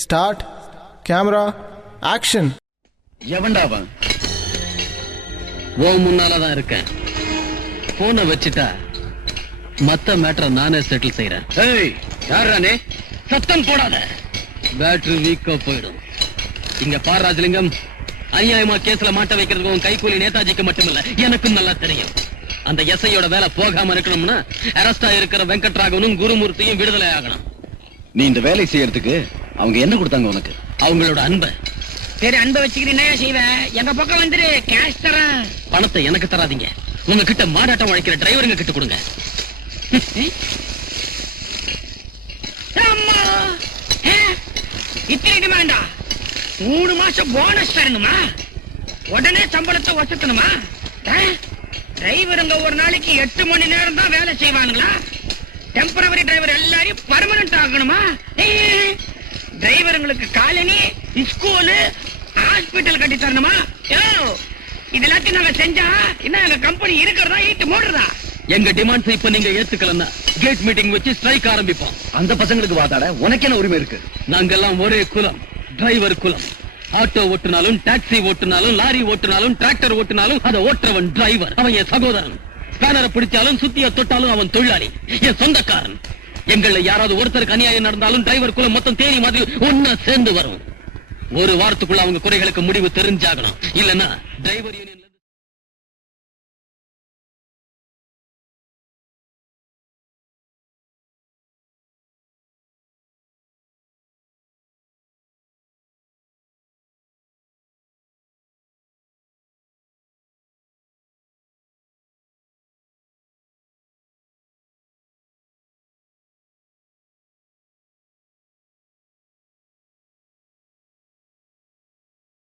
Start camera action. எவன்டாவன்? ஓ முன்னாலதான் இருக்கேன். போனை வச்சுட்டா மத்த மேட்டரை நானே செட்டில் செய்யறேன். ஏய், யாரானே? சத்தம் போடாத, பேட்டரி வீக்கா போயிடும். இங்க பார் ராஜலிங்கம், அநியாயமா கேஸ்ல மாட்ட வைக்கிறதுக்கு உன் கைக்கூலி நேதாஜிக்கு மட்டுமில்ல, எனக்கும் நல்லா தெரியும். அந்த எஸ்ஐயோட வேலை போகாம இருக்கணும்னா அரஸ்டா இருக்கிற வெங்கட்ராகவனும் குருமூர்த்தியும் விடுதலை ஆகணும். நீ இந்த வேலை செய்யறதுக்கு அவங்க என்ன கொடுத்தாங்க உனக்கு? அவங்களோட அன்பை. சரி, அன்பை வச்சுக்கிட்டு என்ன செய்வ? எங்க பக்கம் வந்துரு, கேஷ் தரேன். பணத்தை எனக்கு தராதீங்க, உங்க கிட்ட மாடாட்டம் உழைக்கிற டிரைவருங்க கிட்ட கொடுங்க. அம்மா, இத்தனை டிமாண்டா? 3 மாசம் போனஸ் தரணுமா? உடனே சம்பளத்தை வசத்தணுமா? டிரைவருங்க ஒரு நாளைக்கு 8 மணி நேரம் தான் வேலை செய்வானுங்களா? டெம்பரவரி டிரைவர் எல்லாரையும் பர்மனன்ட் ஆகணுமா? டிரைவருங்களுக்கு காலனி, ஸ்கூலு, ஹாஸ்பிட்டல் கட்டி தரணுமா? இது எல்லாத்தையும் நாங்க செஞ்சா என்ன எங்க கம்பெனி இருக்கிறதா ஈட்டு மூடுறதா? எங்க டிமாண்ட்ஸ் இப்ப நீங்க ஏத்துக்கலன்னா கேட் மீட்டிங் வச்சு ஸ்ட்ரைக் ஆரம்பிப்போம். அந்த பசங்களுக்கு வாதாட உனக்கு என்ன உரிமை இருக்கு? நாங்கெல்லாம் ஒரே குலம், டிரைவர் குலம். ஆட்டோ ஓட்டுனாலும், டாக்ஸி ஓட்டுனாலும், லாரி ஓட்டுனாலும், டிராக்டர் ஓட்டுனாலும் அதை ஓட்டுறவன் டிரைவர். அவன் என் சகோதரன். பேனரை பிடிச்சாலும் சுத்திய தொட்டாலும் அவன் தொழிலாளி, என் சொந்தக்காரன். எங்கள யாராவது ஒருத்தருக்கு அநியாயம் நடந்தாலும் டிரைவர் குலம் மொத்தம் தேனி மாதிரி ஒன்னா சேர்ந்து வரும். ஒரு வாரத்துக்குள்ள அவங்க குறைகளுக்கு முடிவு தெரிஞ்சாகணும். இல்லன்னா டிரைவர் யூனியன்